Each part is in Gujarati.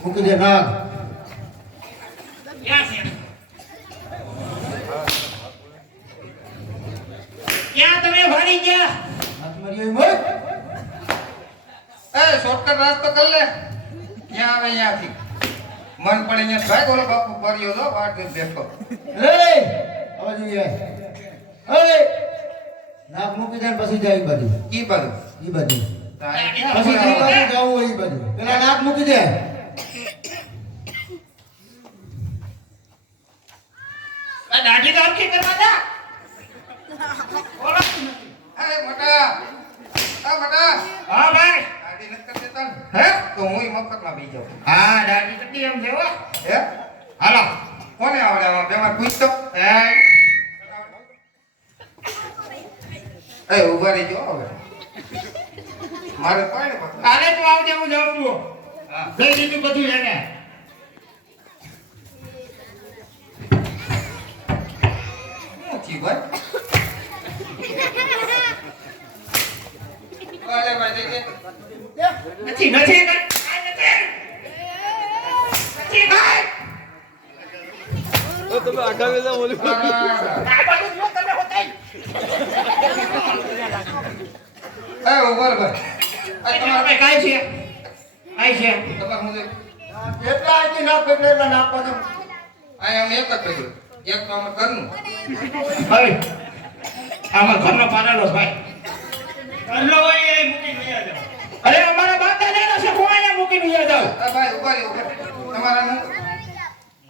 મૂકી દે નાગ ક્યાં તમે ભાડી ગયા? એ શોર્ટકટ રસ્તો કર લે. ક્યાં આવે અહીંયાથી? મન પડે અહીંયા ભાઈ બોલો બાપુ ભર્યો તો વાટ દેખો રે હવે જોઈએ. અરે નાક મૂકી દે પછી જાય એ બાજુ. ઈ બાજુ. એ બાજુ. પછી ઈ બાજુ જવું હોય એ બાજુ. પેલા નાક મૂકી દે. દાઢી હરખી કરવા જા બોલો અરે મોટા આ મોટા હા ભાઈ આડી નથી કરી દેતા ને? હે તો હું મફતમાં બી જાઉં હા દાઢી થતી એમ છે હો હે હાલો કોને આવડે આમાં બેમાં પૂછતો એ એ ઊભા રહી જો હવે મારે કોઈ ને પકડ કાલે તો આવજે હું જાઉં છું હા દઈ દીધું બધું એને શું થયું ભાઈ અરે ભાઈ જઈ દે. નથી નથી કાંઈ નથી આ તમે. એ ભાઈ આ તમારે તમારે છે? કાંઈ છે? તમારે હું કેટલા પકડે એટલા નાગ પકડે અહીંયા અમે એક જ કર્યું. એક તો અમે ઘરનું. ભાઈ આમાં ઘરનો પાડેલો ભાઈ. ઘરનો હોય એ અરે અમારા છે મૂકીને. ભાઈ ઊભા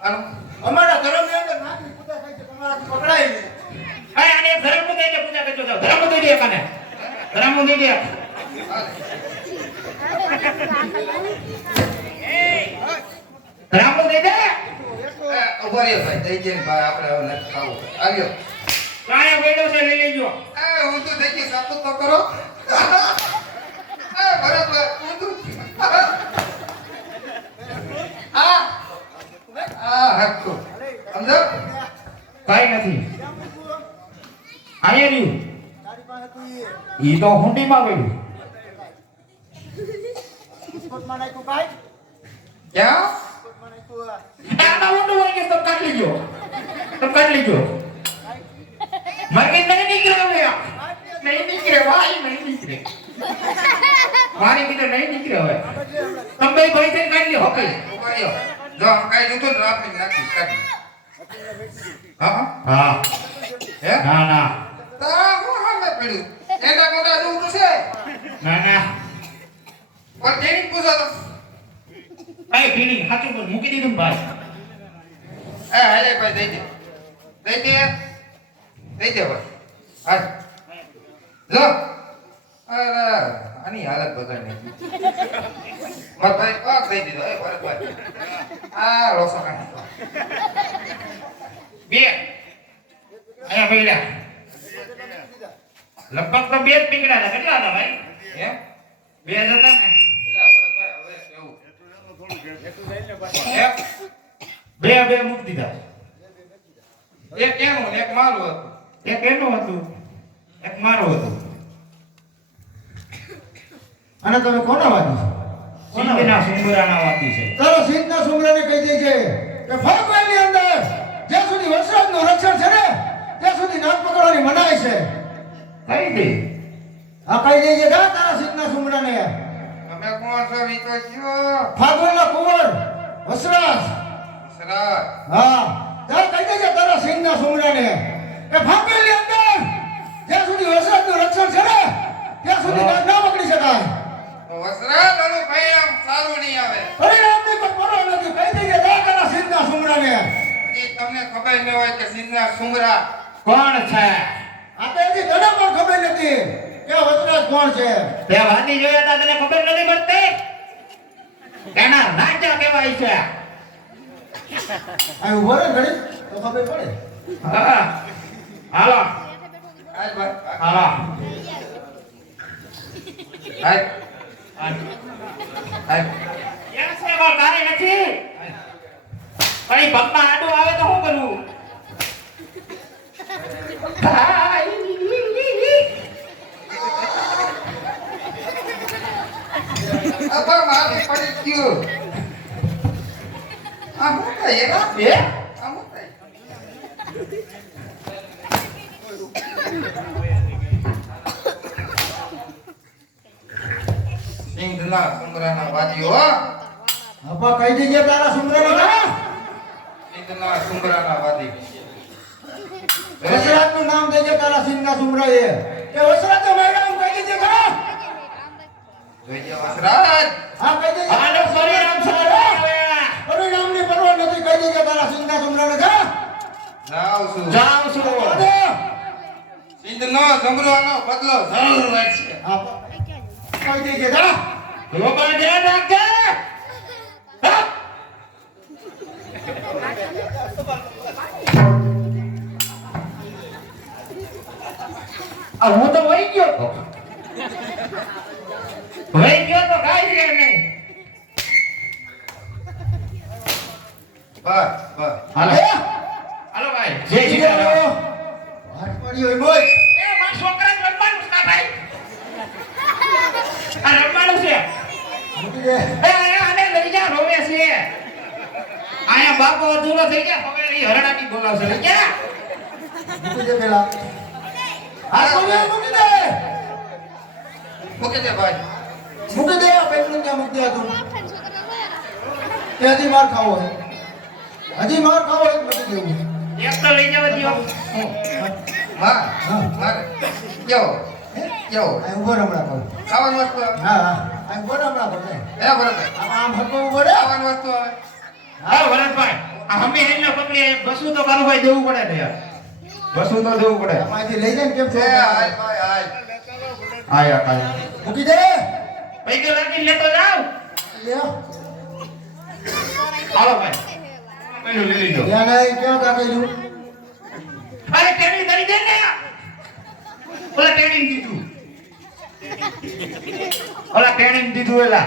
આનું અમારા અંદર નાગની પૂજા થાય છે તમારાથી પકડાય નહીં. હા, આને એક ધર્મનું દઈ પૂજા કરજો જાઓ. ધર્મનું દઈ દે કાને. ધર્મનું દઈ દે. ધર્મનું દઈ દે. એ, રહ્યો ભાઈ ભાઈ આપણે હવે નથી ખાવું આવ્યો કાંઈ પડ્યો છે લઈ લેજો. એ હું તો થઈ તો કરો એ બરાબર હું તો આ આ હક્કો સમજો કાંઈ નથી અહીંયા રહ્યું. ઈ તો હુંડીમાં પડ્યું. બિસ્કુટમાં નાખ્યું કાંઈ? ક્યાં ઊંડું હોય તમે કાઢી લીધો. મારી નહીં નીકળે હવે આ. નહીં નીકળે ભાઈ નહીં નીકળે મારી કીધું નહીં નીકળે હવે તમે ભાઈ થઈને કાઢી લે હકે જો કાઈ કાંઈ ને રાતની નાખી કાઢી હા હા? હે. ના ના. તા હું સામે પડ્યું? એના કોડા જો તો ના ના. પણ તેની પૂછો તો. કઈ પીણી હાથું પર મૂકી દીધું ભાઈ. એ હાલે ભાઈ દઈ દે. દઈ દે. દઈ દે ભાઈ. હા જો. અરે. આની હાલત બગાડી ભાઈ પાક થઈ દીધો એ ભરતભાઈ આ રોસો કાઢી બે. અહીંયા પડ્યા લગભગ તો બે જ પીંગડા હતા કેટલા હતા ભાઈ? હે બે જ હતા ને? બે બે મૂકી દીધા. એક એનું એક મારું હતું. એક એનું હતું. એક મારું હતું. અને તમે કોના વાદી છો? વાદી? સિંધના સુંદરાના વાતી છે. તારો સિંહના સુમરાને કહી દે છે કે ફાગણની અંદર જ્યાં સુધી વરસાદનું રક્ષણ છે ને ત્યાં સુધી નાક પકડવાની મનાય છે. કહી દે. આ કહી દે છે કા તારા સિંહના સુમરાને. તમે કોણ છો વિતો છો કયો ફાગણના કુંવર વસરાજ. વસરાજ. હા ત્યાં કહી દે છે તારા સિંહના સુમરાને કે ફાગણની અંદર જ્યાં સુધી વરસાદનું રક્ષણ છે ને ત્યાં સુધી તમને ખબર ન હોય કે સિંહના સુમરા કોણ છે? આ તો એની તને પણ ખબર નથી. કે આ કોણ છે? તે વાદી જોયા તા તને ખબર નથી પડતી? એના રાજા કહેવાય છે. આ ઊભો રહે ઘડી તો ખબર પડે. હા હાલો. નથી? પણ એ પગમાં આડું આવે તો શું કરવું અబ్బા, મારે પડી ગયું. આ શું થાય, એકા? એ આ શું થાય? સિંધના સુમરાના વાદીઓ અપા કહી દેજે તારા સુમરાને સિંધના સુમરાના વાદી વસરાતનું નામ દેજે તારા સિંહના સુમરા એ કહી દેજે કા જોઈએ વસરાજ હા કહી દેજે. હાલો સોરી રામ સાહેબ પરિણામની પરવા નથી કહી દેજે તારા સિંહના સુમરાને કા જાઉં છું. જાઉં છું. અરે સિંધનો જમરોનો બદલો જરૂર વધશે હા કહી દેજે કા રાખજે. હા. આ હું તો વહી ગયો. તો વહી ગયો તો કાઈ છે નહીં. બસ બસ. હાલો. હાલો. ભાઈ. જય શ્રી રામ હાથ પડ્યો હોય બોલ. એ મારા છોકરા રમવાનું છે ના ભાઈ. આ રમવાનું છે. એ. આને લઈ જા રોવે છે. આયા બાપો અધૂરો થઈ ગયા હવે ઈ હરણાની બોલાવશે. લઈ જા. પેલા. મૂકી દે. ભાઈ. મૂકી દે આ પેટનું મૂકી દે તું? હજી માર ખાવો હોય હજી માર ખાવો હોય મૂકી દેવું એક તો લઈ જવા દો હા. હા કેવો? કેવો? આ ઊભો રમણા કર ખાવાનું વસ્તુ હા હા. આ ઊભો રમણા કર એ બરાબર. આમ હરકો ઊભો રે ખાવાનું વસ્તુ આવે હા ભરતભાઈ આ હમી હેને પકડી બસું તો કારુભાઈ દેવું પડે ને યાર. બસું તો જવું પડે. અમારી લઈ જાય ને કેમ છે હાય હાલ ભાઈ હાલ આયા કાય મૂકી દે. પૈકે લાગી લેતો જાવ લે. હાલો ભાઈ. પેલું લઈ લીધો. ત્યાં નહીં ક્યાં કાકેલું અરે ટેણી કરી દે ને. ઓલા દીધું ઓલા ટ્રેનિંગ દીધું એલા.